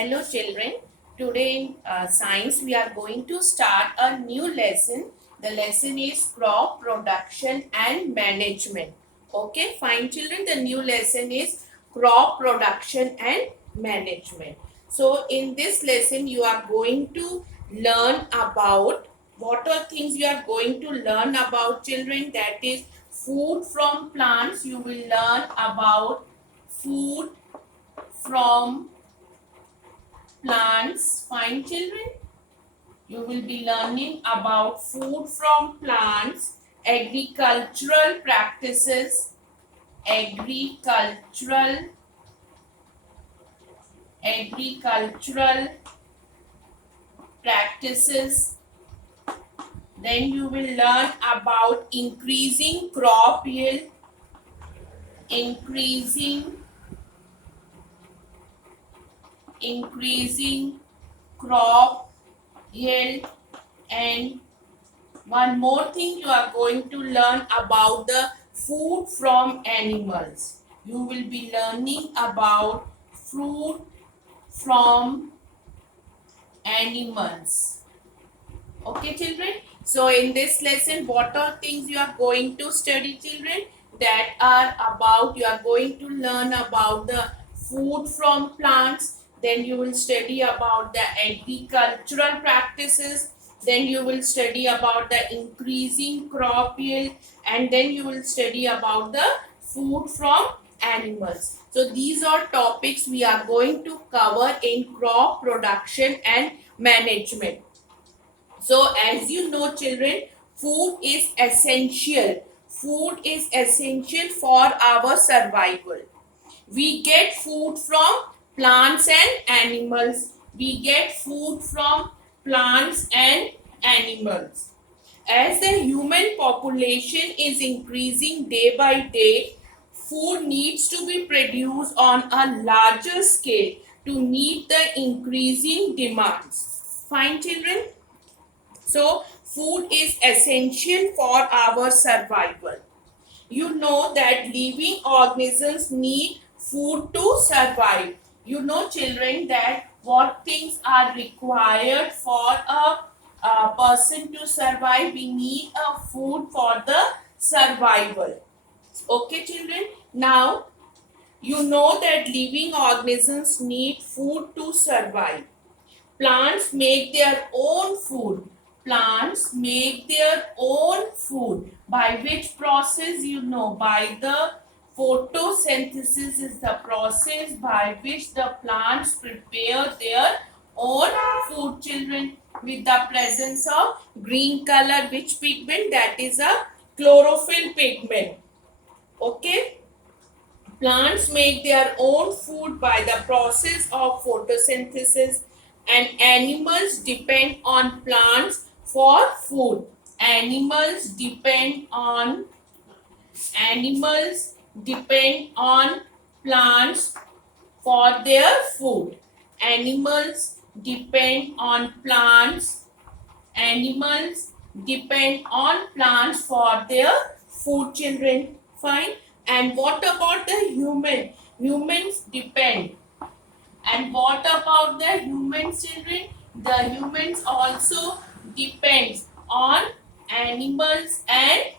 Hello children, today in science we are going to start a new lesson. The lesson is crop production and management. Okay, fine children, the new lesson is crop production and management. So in this lesson you are going to learn about what are things you are going to learn about children, that is food from plants. You will learn about food from plants. Fine children, you will be learning about food from plants, agricultural practices, agricultural practices. Then you will learn about increasing crop yield, increasing crop yield. And one more thing, you are going to learn about the food from animals. You will be learning about food from animals. Okay children, so in this lesson what are things you are going to study children? That are about, you are going to learn about the food from plants, then you will study about the agricultural practices, then you will study about the increasing crop yield, and then you will study about the food from animals. So these are topics we are going to cover in crop production and management. So as you know children, food is essential. Food is essential for our survival. We get food from plants and animals. We get food from plants and animals. As the human population is increasing day by day, food needs to be produced on a larger scale to meet the increasing demands. Fine children? So, food is essential for our survival. You know that living organisms need food to survive. You know, children, that what things are required for a person to survive. We need a food for the survival. Okay, children. Now, you know that living organisms need food to survive. Plants make their own food. Plants make their own food. By which process? You know, by the photosynthesis is the process by which the plants prepare their own food children, with the presence of green color. Which pigment? That is a chlorophyll pigment. Okay. Plants make their own food by the process of photosynthesis, and animals depend on plants for food. Animals depend on plants for their food. Animals depend on plants. Animals depend on plants for their food children. Fine. And what about the human? Humans depend. And what about the humans children? The humans also depends on animals and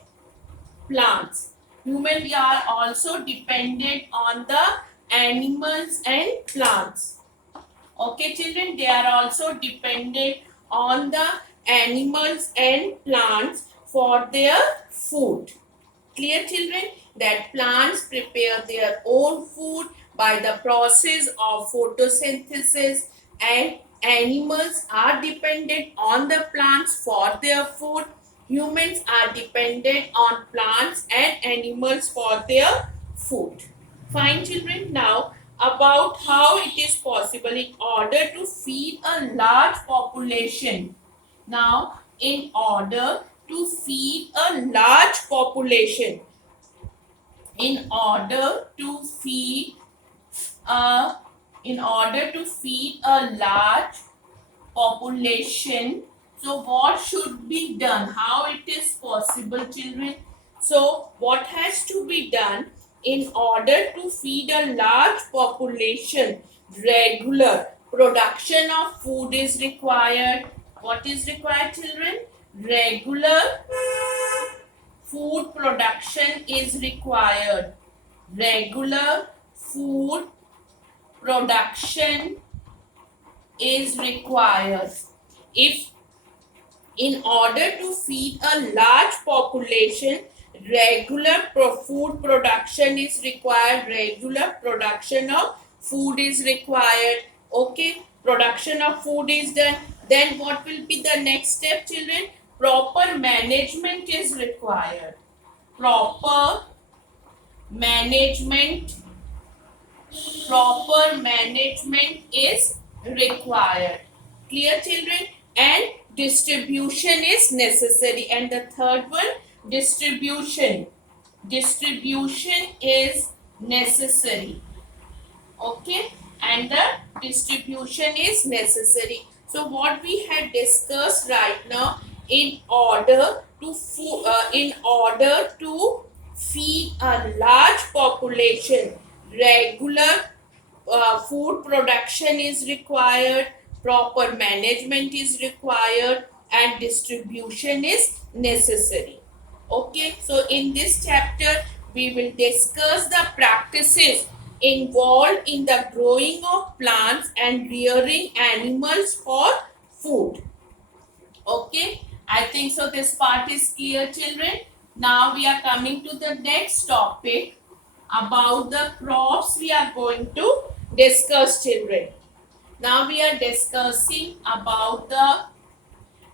plants. Humans are also dependent on the animals and plants. Okay children, they are also dependent on the animals and plants for their food. Clear children, that plants prepare their own food by the process of photosynthesis, and animals are dependent on the plants for their food. Humans are dependent on plants and animals for their food. Fine children, now about how it is possible in order to feed a large population. Now, in order to feed a large population, in order to feed a large population, so what should be done? How it is possible children? So what has to be done in order to feed a large population? Regular production of food is required. What is required, children? Regular food production is required. Regular food production is required. If in order to feed a large population, regular food production is required. Regular production of food is required. Okay, production of food is done. Then what will be the next step, children? Proper management is required. Proper management is required. Clear, children? And distribution is necessary. And the third one, distribution is necessary. Okay, and the distribution is necessary. So what we had discussed right now, in order to feed a large population, regular food production is required, proper management is required, and distribution is necessary. Okay, so in this chapter we will discuss the practices involved in the growing of plants and rearing animals for food. Okay, I think so this part is clear, children. Now we are coming to the next topic about the crops we are going to discuss, children. Now we are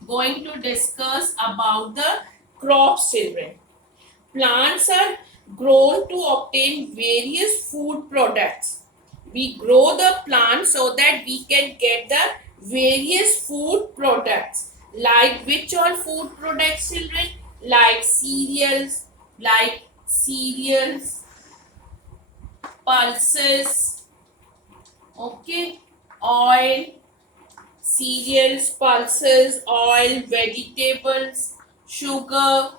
going to discuss about the crops, children. Plants are grown to obtain various food products. We grow the plants so that we can get the various food products. Like which all food products, children? Like cereals, pulses, okay, oil, cereals, pulses, oil, vegetables, sugar.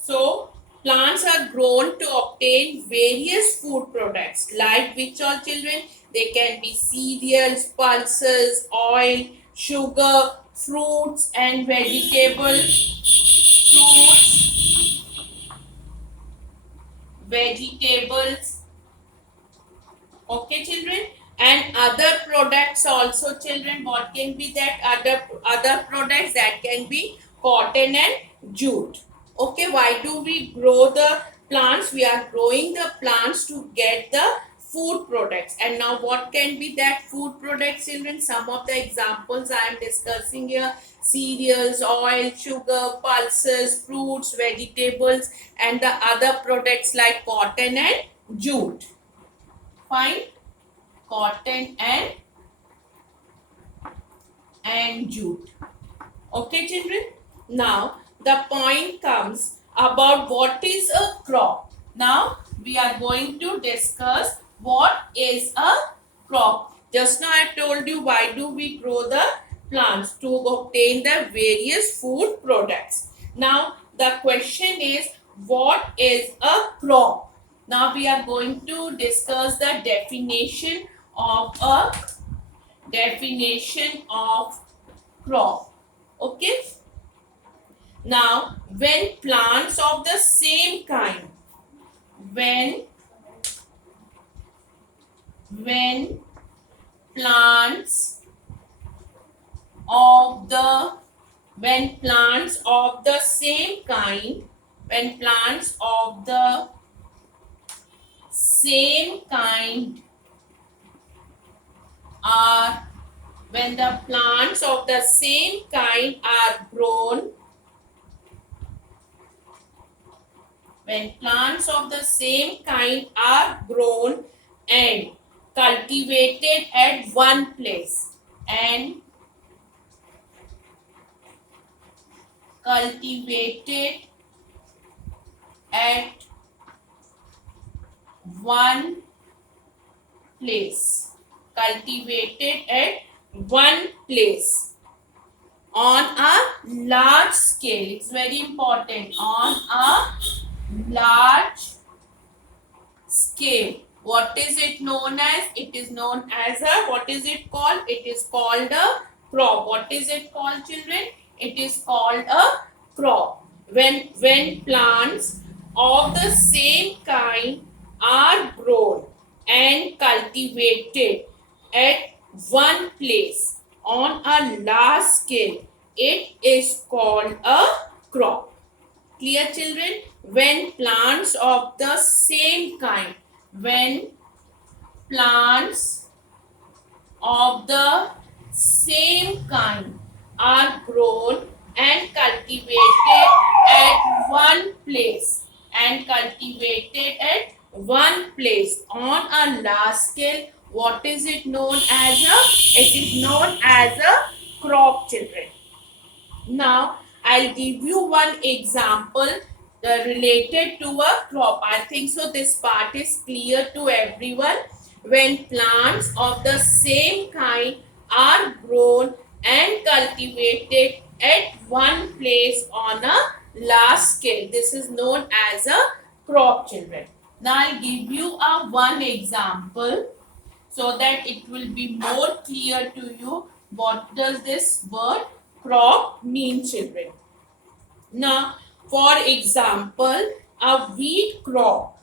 So plants are grown to obtain various food products. Like which all, children? They can be cereals, pulses, oil, sugar, fruits and vegetables. Okay, children, and other products also, children. What can be that other products? That can be cotton and jute. Okay, why do we grow the plants? We are growing the plants to get the food products. And now what can be that food products, children? Some of the examples I am discussing here: cereals, oil, sugar, pulses, fruits, vegetables, and the other products like cotton and jute. Fine, cotton and jute. Okay, children. Now the point comes about what is a crop. Now we are going to discuss what is a crop. Just now I told you why do we grow the plants? To obtain the various food products. Now the question is, what is a crop? Now we are going to discuss the definition of crop. Okay. Now, when plants of the same kind, when plants of the same kind, are when the plants of the same kind are grown, and cultivated at one place, on a large scale. It's very important. On a large scale. What is it known as? It is known as a, what is it called? It is called a crop. What is it called, children? It is called a crop. When plants of the same kind are grown and cultivated at one place on a large scale, it is called a crop. Clear, children? When plants of the same kind, when plants of the same kind are grown and cultivated at one place, on a large scale, what is it known as a? It is known as a crop, children. Now, I'll give you one example related to a crop. I think so this part is clear to everyone. When plants of the same kind are grown and cultivated at one place on a large scale, this is known as a crop, children. Now, I'll give you a one example so that it will be more clear to you what does this word crop mean, children. Now, for example, a wheat crop.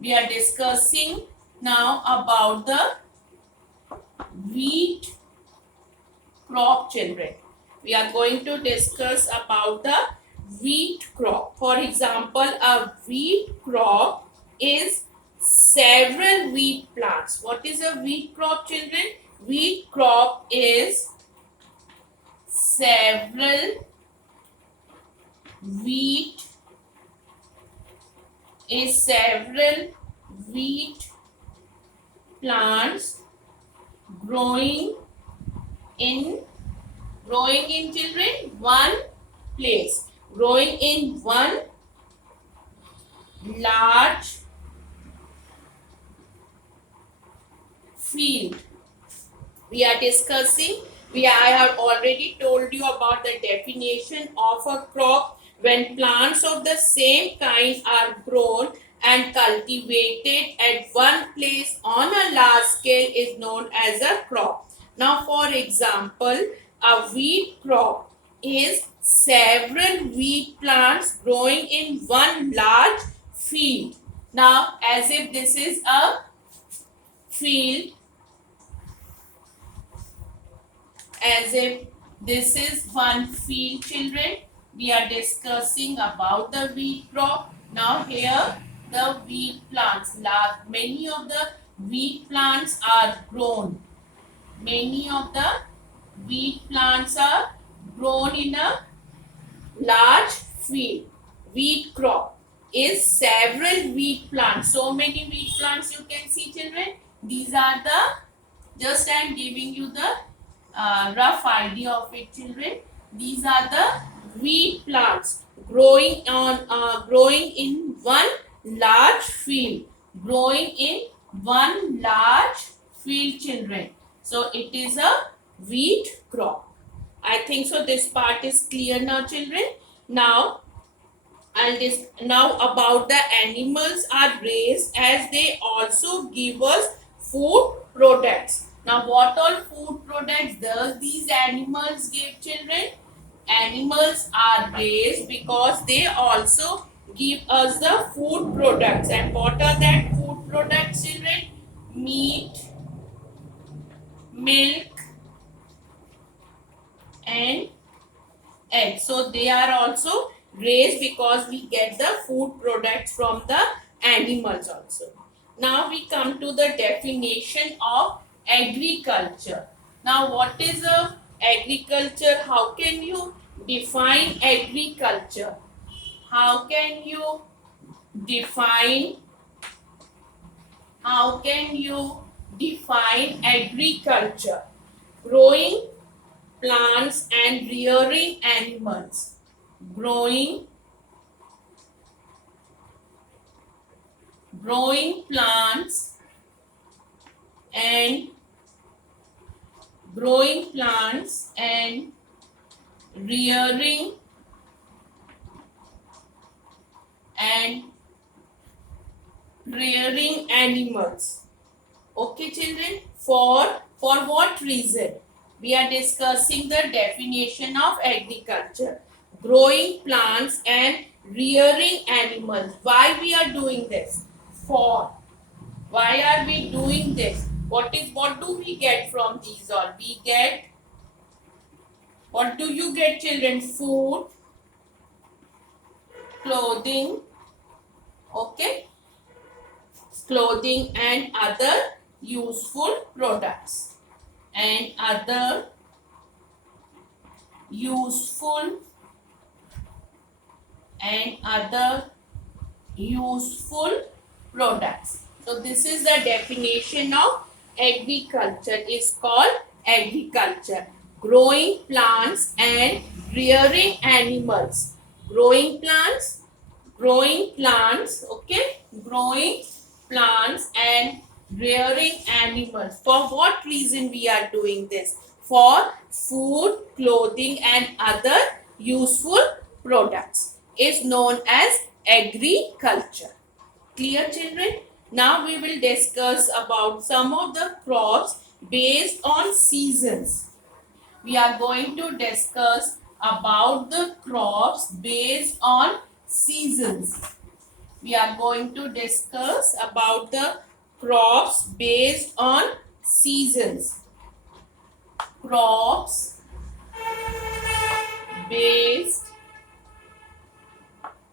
We are discussing now about the wheat crop, children. We are going to discuss about the wheat crop. For example, a wheat crop is several wheat plants. What is a wheat crop, children? Wheat crop is several wheat plants growing in children one place, growing in one large field. We are discussing, I have already told you about the definition of a crop. When plants of the same kind are grown and cultivated at one place on a large scale is known as a crop. Now, for example, a wheat crop is several wheat plants growing in one large field. Now, as if this is a field, as if this is one field, children, we are discussing about the wheat crop. Now here the wheat plants, many of the wheat plants are grown. Many of the wheat plants are grown in a large field. Wheat crop is several wheat plants. So many wheat plants you can see, children. These are the, just I am giving you the rough idea of it, children. These are the wheat plants growing in one large field. Children. So it is a wheat crop. I think so this part is clear now, children. Now now about the animals are raised as they also give us food products. Now, what all food products does these animals give, children? Animals are raised because they also give us the food products. And what are that food products, children? Meat, milk, and eggs. So they are also raised because we get the food products from the animals also. Now we come to the definition of agriculture. Now, what is a agriculture? How can you define agriculture? How can you define agriculture? Growing plants and rearing animals. Growing plants and rearing rearing animals. Okay, children, for what reason? We are discussing the definition of agriculture, growing plants and rearing animals. Why we are doing this? For why are we doing this? What do we get from these all? We get, what do you get, children? Food, clothing, okay, clothing and other useful products, and other useful products. So this is the definition of agriculture. Is called agriculture, growing plants and rearing animals. Growing plants, okay, growing plants and rearing animals. For what reason we are doing this? For food, clothing and other useful products is known as agriculture. Clear, children? Now we will discuss about some of the crops based on seasons. We are going to discuss about the crops based on seasons. We are going to discuss about the crops based on seasons. Crops based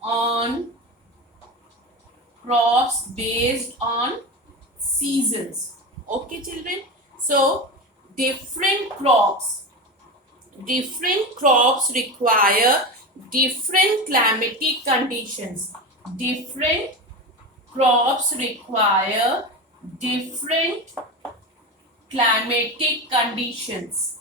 on seasons. Okay, children? So different crops require different climatic conditions. Different crops require different climatic conditions.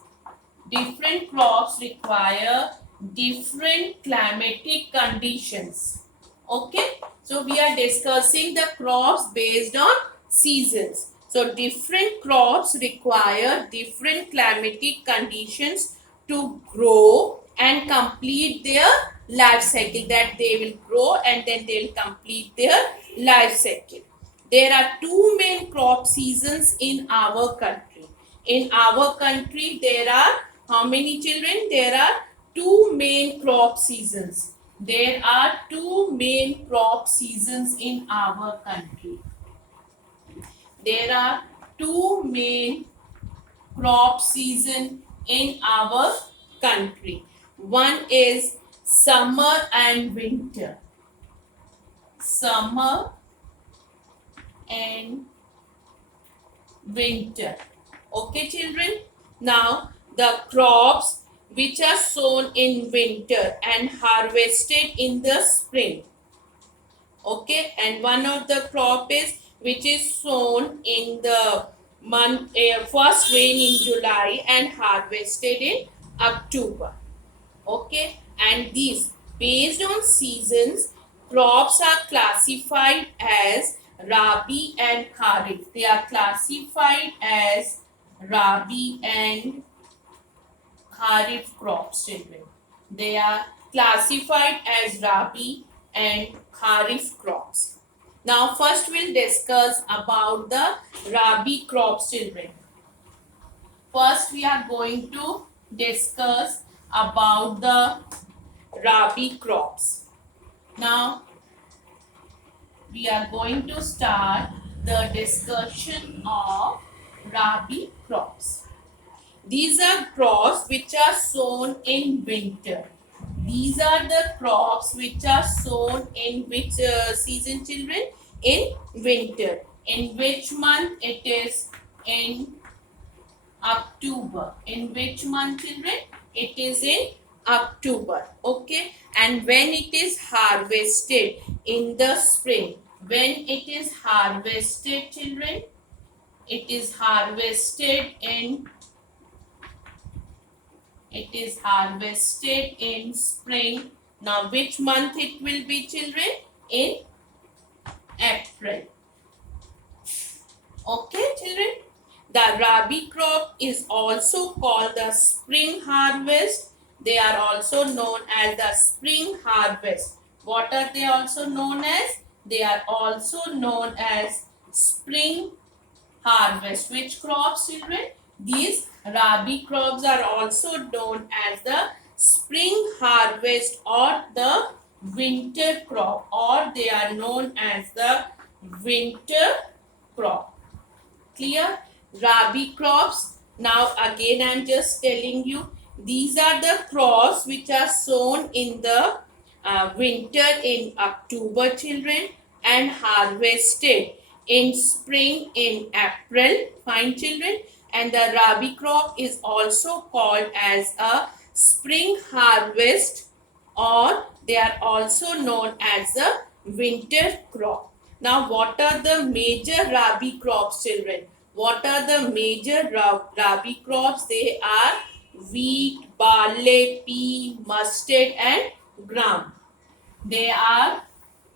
Different crops require different climatic conditions. Okay, so we are discussing the crops based on seasons. So different crops require different climatic conditions to grow and complete their life cycle. That they will grow and then they will complete their life cycle. There are two main crop seasons in our country. In our country, there are how many, children? There are two main crop seasons. There are two main crop seasons in our country. There are two main crop seasons in our country. One is summer and winter. Summer and winter. Okay, children? Now, the crops which are sown in winter and harvested in the spring. Okay, and one of the crop is which is sown in the first rain in July and harvested in October. Okay, and these based on seasons, crops are classified as Rabi and Kharif. They are classified as Rabi and Kharif crops, children. They are classified as Rabi and Kharif crops. Now first we'll discuss about the Rabi crops, children. First we are going to discuss about the Rabi crops. Now we are going to start the discussion of Rabi crops. These are crops which are sown in winter. These are the crops which are sown in which season, children? In winter. In which month? It is in October. In which month, children? It is in October. Okay. And when it is harvested? In the spring. When it is harvested, children? It is harvested in spring. Now which month it will be, children? In April. Okay, children? The Rabi crop is also called the spring harvest. They are also known as the spring harvest. What are they also known as? they are also known as spring harvest. Which crops, children? These rabi crops are also known as the spring harvest or the winter crop, or they are known as the winter crop. Clear? Rabi crops. Now again I am just telling you, these are the crops which are sown in the winter in October, children, and harvested in spring in April. Fine, children. And the rabi crop is also called as a spring harvest, or they are also known as a winter crop. Now, what are the major rabi crops, children? What are the major rabi crops? They are wheat, barley, pea, mustard, and gram. They are,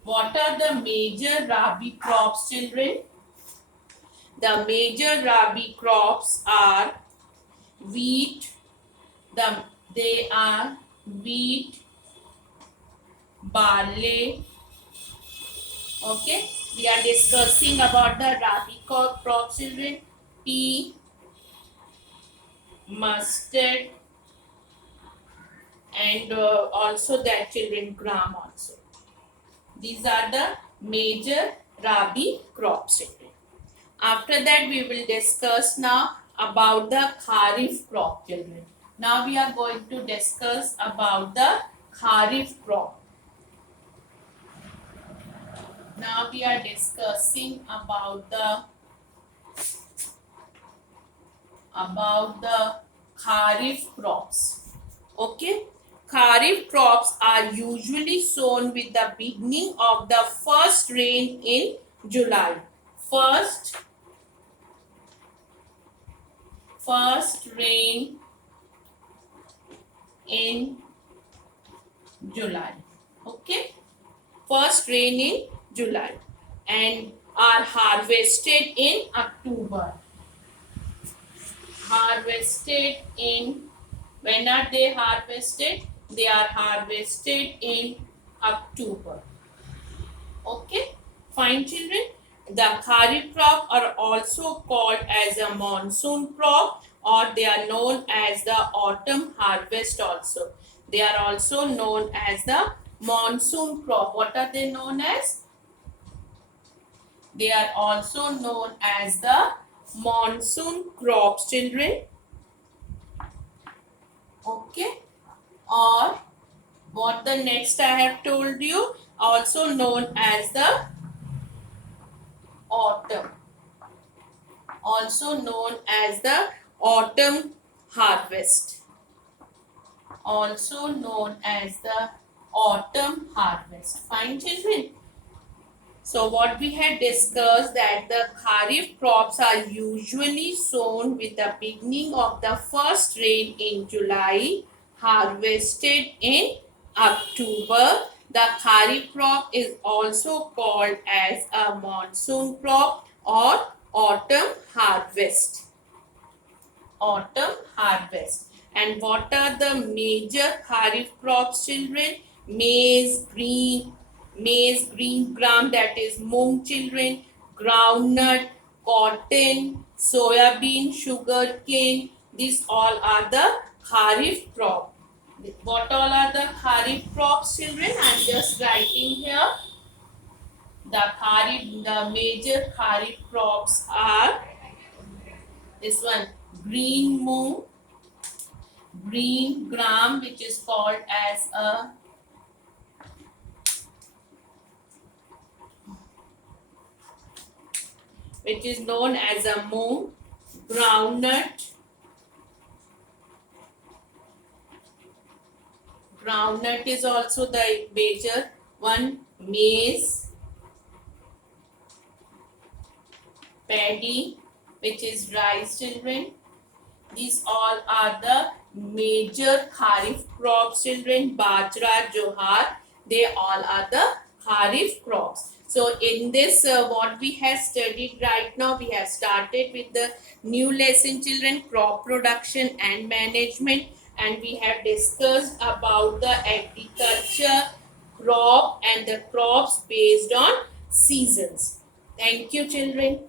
what are the major rabi crops, children? The major rabi crops are wheat, they are wheat, barley. Okay, we are discussing about the rabi crop, children. Pea, mustard, and also that, children, gram also. These are the major rabi crops, children. After that, we will discuss now about the kharif crop, children. Now we are going to discuss about the kharif crop. Now we are discussing about the kharif crops. Okay, kharif crops are usually sown with the beginning of the first rain in July. First rain in July. Okay, first rain in July, and are harvested in October. Harvested in, when are they harvested? They are harvested in October. Okay, fine, children. The kharif crop are also called as a monsoon crop, or they are known as the autumn harvest also. They are also known as the monsoon crop. What are they known as? They are also known as the monsoon crops, children. Okay, or what the next I have told you, also known as the autumn, also known as the autumn harvest, also known as the autumn harvest. Fine, children. So what we had discussed, that the kharif crops are usually sown with the beginning of the first rain in July, harvested in October. The kharif crop is also called as a monsoon crop or autumn harvest. Autumn harvest. And what are the major kharif crops, children? Maize, green gram, that is mung, children, groundnut, cotton, soybean, sugarcane. These all are the kharif crop. What all are the kharif crops, children? I am just writing here. The major kharif crops are this one: green mung, green gram, which is called as a which is known as a mung, groundnut, is also the major one, maize, paddy, which is rice, children. These all are the major kharif crops, children. Bajra, jowar, they all are the kharif crops. So in this, what we have studied right now, we have started with the new lesson, children, crop production and management, and we have discussed about the agriculture crop and the crops based on seasons. Thank you, children.